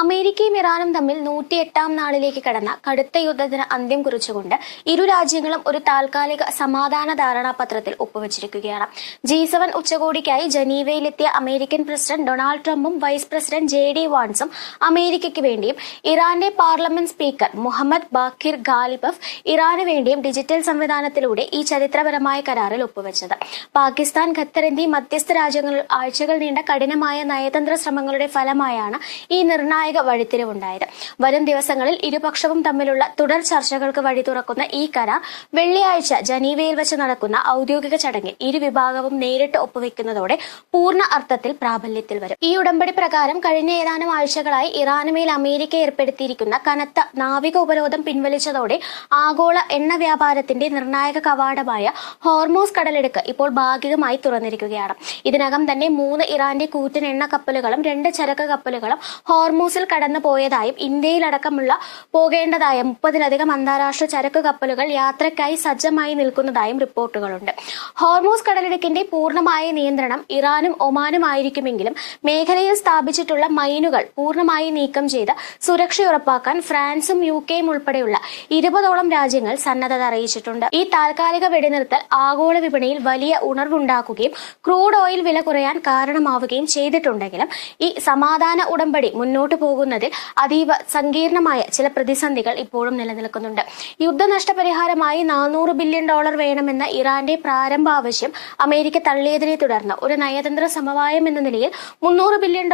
അമേരിക്കയും ഇറാനും തമ്മിൽ 108ാം നാളിലേക്ക് കടന്ന കടുത്ത യുദ്ധത്തിന് അന്ത്യം കുറിച്ചുകൊണ്ട് ഇരു രാജ്യങ്ങളും ഒരു താൽക്കാലിക സമാധാന ധാരണാപത്രത്തിൽ ഒപ്പുവച്ചിരിക്കുകയാണ്. G7 ഉച്ചകോടിക്കായി ജനീവയിലെത്തിയ അമേരിക്കൻ പ്രസിഡന്റ് ഡൊണാൾഡ് ട്രംപും വൈസ് പ്രസിഡന്റ് JD വാൻസും അമേരിക്കയ്ക്ക് വേണ്ടിയും ഇറാന്റെ parliament speaker Muhammad Baqir Ghalibaf ഇറാന് വേണ്ടിയും ഡിജിറ്റൽ സംവിധാനത്തിലൂടെ ഈ ചരിത്രപരമായ കരാറിൽ ഒപ്പുവെച്ചത്. പാകിസ്ഥാൻ, ഖത്തർ എന്നീ മധ്യസ്ഥ രാജ്യങ്ങളിൽ ആഴ്ചകൾ നീണ്ട കഠിനമായ നയതന്ത്ര ശ്രമങ്ങളുടെ ഫലമായാണ് ഈ നിർണായക വഴിത്തിരിവുണ്ടായത്. വരും ദിവസങ്ങളിൽ ഇരുപക്ഷവും തമ്മിലുള്ള തുടർ ചർച്ചകൾക്ക് വഴി തുറക്കുന്ന ഈ കരാർ വെള്ളിയാഴ്ച ജനീവയിൽ വെച്ച് നടക്കുന്ന ഔദ്യോഗിക ചടങ്ങിൽ ഇരുവിഭാഗവും നേരിട്ട് ഒപ്പുവെക്കുന്നതോടെ പൂർണ്ണ അർത്ഥത്തിൽ പ്രാബല്യത്തിൽ വരും. ഈ ഉടമ്പടി പ്രകാരം കഴിഞ്ഞ ഏതാനും ആഴ്ചകളായി ഇറാനുമേൽ അമേരിക്ക ഏർപ്പെടുത്തിയിരിക്കുന്ന കനത്ത നാവിക ഉപരോധം പിൻവലിച്ചതോടെ ആഗോള എണ്ണ വ്യാപാരത്തിന്റെ നിർണായക കവാടമായ ഹോർമൂസ് കടലിടുക്ക് ഇപ്പോൾ ഭാഗികമായി തുറന്നിരിക്കുകയാണ്. ഇതിനകം തന്നെ 3 ഇറാന്റെ കൂറ്റൻ എണ്ണ കപ്പലുകളും 2 ചരക്ക് കപ്പലുകളും ഹോർമൂസിൽ കടന്നു പോയതായും ഇന്ത്യയിലടക്കമുള്ള പോകേണ്ടതായ 30-ലധികം അന്താരാഷ്ട്ര ചരക്ക് കപ്പലുകൾ യാത്രയ്ക്കായി സജ്ജമായി നിൽക്കുന്നതായും റിപ്പോർട്ടുകളുണ്ട്. ഹോർമൂസ് കടലിടുക്കിന്റെ പൂർണ്ണമായ നിയന്ത്രണം ഇറാനും ഒമാനും ആയിരിക്കുമെങ്കിലും മേഖലയിൽ സ്ഥാപിച്ചിട്ടുള്ള മൈനുകൾ പൂർണ്ണമായി നീക്കം ചെയ്ത് സുരക്ഷ ഉറപ്പാക്കാൻ ഫ്രാൻസും UK ഉൾപ്പെടെയുള്ള 20ഓളം രാജ്യങ്ങൾ സന്നദ്ധത അറിയിച്ചിട്ടുണ്ട്. ഈ താൽക്കാലിക വെടിനിർത്തൽ ആഗോള വിപണിയിൽ വലിയ ഉണർവുണ്ടാക്കുകയും ക്രൂഡ് ഓയിൽ വില കുറയാൻ കാരണമാവുകയും ചെയ്തിട്ടുണ്ടെങ്കിലും ഈ സമാധാന ഉടമ്പടി മുന്നോട്ടു പോകുന്നതിൽ അതീവ സങ്കീർണമായ ചില പ്രതിസന്ധികൾ ഇപ്പോഴും നിലനിൽക്കുന്നുണ്ട്. യുദ്ധ നഷ്ടപരിഹാരമായി $400 ബില്യൺ വേണമെന്ന ഇറാന്റെ പ്രാരംഭ ആവശ്യം അമേരിക്ക തള്ളിയതിനെ തുടർന്ന് ഒരു നയതന്ത്ര സമവായം എന്ന നിലയിൽ $300 ബില്യൺ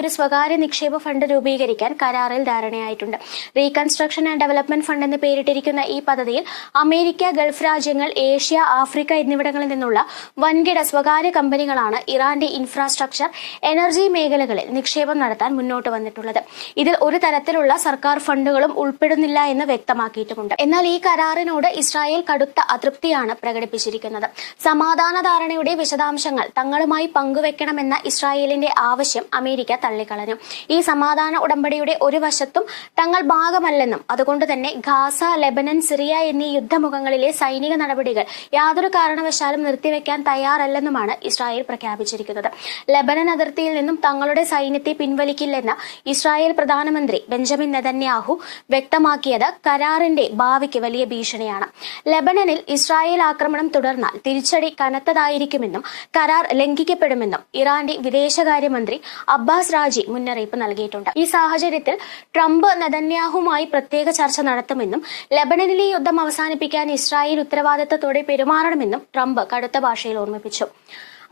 ഒരു സ്വകാര്യ നിക്ഷേപ ഫണ്ട് രൂപീകരിക്കാൻ കരാറിൽ ധാരണയായിട്ടുണ്ട്. റീകൺസ്ട്രക്ഷൻ ആൻഡ് ഡെവലപ്മെന്റ് ഫണ്ട് എന്ന് പേരിട്ടിരിക്കുന്ന ഈ പദ്ധതിയിൽ അമേരിക്ക, ഗൾഫ് രാജ്യങ്ങൾ, ഏഷ്യ, ആഫ്രിക്ക എന്നിവിടങ്ങളിൽ നിന്നുള്ള വൻകിട സ്വകാര്യ കമ്പനികളാണ് ഇറാന്റെ ഇൻഫ്രാസ്ട്രക്ചർ, എനർജി മേഖലകളിൽ നിക്ഷേപം നടത്താൻ മുന്നോട്ട് വന്നിട്ടുള്ളത്. ഇതിൽ ഒരു തരത്തിലുള്ള സർക്കാർ ഫണ്ടുകളും ഉൾപ്പെടുന്നില്ല എന്ന് വ്യക്തമാക്കിയിട്ടുമുണ്ട്. എന്നാൽ ഈ കരാറിനോട് ഇസ്രായേൽ കടുത്ത അതൃപ്തിയാണ് പ്രകടിപ്പിച്ചിരിക്കുന്നത്. സമാധാന ധാരണയുടെ വിശദാംശങ്ങൾ തങ്ങളുമായി പങ്കുവെക്കണമെന്ന ഇസ്രായേലിന്റെ ആവശ്യം അമേരിക്ക തള്ളിക്കളഞ്ഞു. ഈ സമാധാന ഉടമ്പടിയുടെ ഒരു വശത്തും തങ്ങൾ ഭാഗമല്ലെന്നും അതുകൊണ്ട് തന്നെ ഗാസ, ലെബനൻ, സിറിയ എന്നീ യുദ്ധമുഖങ്ങളിലെ സൈനിക നടപടികൾ യാതൊരു കാരണവശാലും നിർത്തിവെക്കാൻ തയ്യാറല്ലെന്നുമാണ് ഇസ്രായേൽ പ്രഖ്യാപിച്ചിരിക്കുന്നത്. ലെബനൻ അതിർത്തിയിൽ നിന്നും തങ്ങളുടെ സൈന്യത്തെ പിൻവലിക്കില്ലെന്ന് ഇസ്രായേൽ പ്രധാനമന്ത്രി ബെഞ്ചമിൻ നെതന്യാഹു വ്യക്തമാക്കിയത് കരാറിന്റെ ഭാവിക്ക് വലിയ ഭീഷണിയാണ്. ലെബനനിൽ ഇസ്രായേൽ ആക്രമണം തുടർന്നാൽ തിരിച്ചടി കനത്തതായിരിക്കുമെന്നും കരാർ ലംഘിക്കപ്പെടുമെന്നും ഇറാന്റെ വിദേശകാര്യമന്ത്രി അബ്ബാസ് രാജി മുന്നറിയിപ്പ് നൽകിയിട്ടുണ്ട്. ഈ സാഹചര്യത്തിൽ ട്രംപ് നെതന്യാഹുമായി പ്രത്യേക ചർച്ച നടത്തുമെന്നും ലെബനനിലെ യുദ്ധം അവസാനിപ്പിക്കാൻ ഇസ്രായേൽ ഉത്തരവാദിത്തത്തോടെ പെരുമാറണമെന്നും ട്രംപ് കടുത്ത ഭാഷയിൽ ഓർമ്മിപ്പിച്ചു.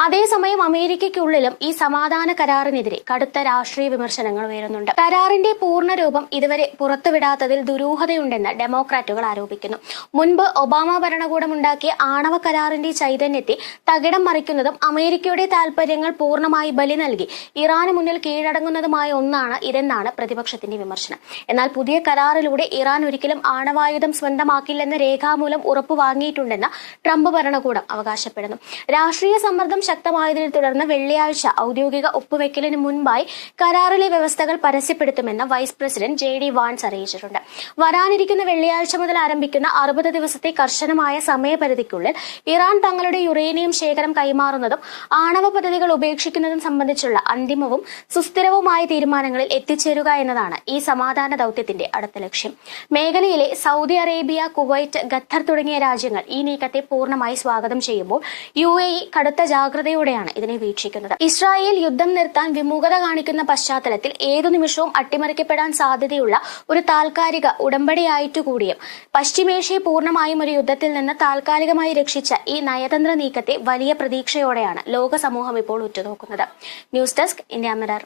അതേസമയം അമേരിക്കയ്ക്കുള്ളിലും ഈ സമാധാന കരാറിനെതിരെ കടുത്ത രാഷ്ട്രീയ വിമർശനങ്ങൾ ഉയരുന്നുണ്ട്. കരാറിന്റെ പൂർണ്ണ രൂപം ഇതുവരെ പുറത്തുവിടാത്തതിൽ ദുരൂഹതയുണ്ടെന്ന് ഡെമോക്രാറ്റുകൾ ആരോപിക്കുന്നു. മുൻപ് ഒബാമ ഭരണകൂടം ഉണ്ടാക്കിയ ആണവ കരാറിന്റെ ചൈതന്യത്തെ തകിടം മറിക്കുന്നതും അമേരിക്കയുടെ താൽപര്യങ്ങൾ പൂർണ്ണമായി ബലി നൽകി ഇറാന് മുന്നിൽ കീഴടങ്ങുന്നതുമായ ഒന്നാണ് ഇതെന്നാണ് പ്രതിപക്ഷത്തിന്റെ വിമർശനം. എന്നാൽ പുതിയ കരാറിലൂടെ ഇറാൻ ഒരിക്കലും ആണവായുധം സ്വന്തമാക്കില്ലെന്ന് രേഖാമൂലം ഉറപ്പു വാങ്ങിയിട്ടുണ്ടെന്ന് ട്രംപ് ഭരണകൂടം അവകാശപ്പെടുന്നു. രാഷ്ട്രീയ സമ്മർദ്ദം ശക്തമായതിനെ തുടർന്ന് വെള്ളിയാഴ്ച ഔദ്യോഗിക ഒപ്പുവെക്കലിന് മുൻപായി കരാറിലെ വ്യവസ്ഥകൾ പരസ്യപ്പെടുത്തുമെന്ന് വൈസ് പ്രസിഡന്റ് JD വാൻസ് അറിയിച്ചിട്ടുണ്ട്. വരാനിരിക്കുന്ന വെള്ളിയാഴ്ച മുതൽ ആരംഭിക്കുന്ന 60 ദിവസത്തെ കർശനമായ സമയപരിധിക്കുള്ളിൽ ഇറാൻ തങ്ങളുടെ യുറേനിയം ശേഖരം കൈമാറുന്നതും ആണവ പദ്ധതികൾ ഉപേക്ഷിക്കുന്നതും സംബന്ധിച്ചുള്ള അന്തിമവും സുസ്ഥിരവുമായ തീരുമാനങ്ങളിൽ എത്തിച്ചേരുക എന്നതാണ് ഈ സമാധാന ദൌത്യത്തിന്റെ അടുത്ത ലക്ഷ്യം. മേഖലയിലെ സൗദി അറേബ്യ, കുവൈറ്റ്, ഖത്തർ തുടങ്ങിയ രാജ്യങ്ങൾ ഈ നീക്കത്തെ പൂർണ്ണമായി സ്വാഗതം ചെയ്യുമ്പോൾ UAE കടുത്ത ജാഗ്രതയോടെയാണ് ഇതിനെ വീക്ഷിക്കുന്നത്. ഇസ്രായേൽ യുദ്ധം നിർത്താൻ വിമുഖത കാണിക്കുന്ന പശ്ചാത്തലത്തിൽ ഏതു നിമിഷവും അട്ടിമറിക്കപ്പെടാൻ സാധ്യതയുള്ള ഒരു താൽക്കാലിക ഉടമ്പടിയായിട്ടുകൂടിയും പശ്ചിമേഷ്യയെ പൂർണ്ണമായും ഒരു യുദ്ധത്തിൽ നിന്ന് താൽക്കാലികമായി രക്ഷിച്ച ഈ നയതന്ത്ര നീക്കത്തെ വലിയ പ്രതീക്ഷയോടെയാണ് ലോക സമൂഹം ഇപ്പോൾ ഉറ്റുനോക്കുന്നത്. News desk, India mirror.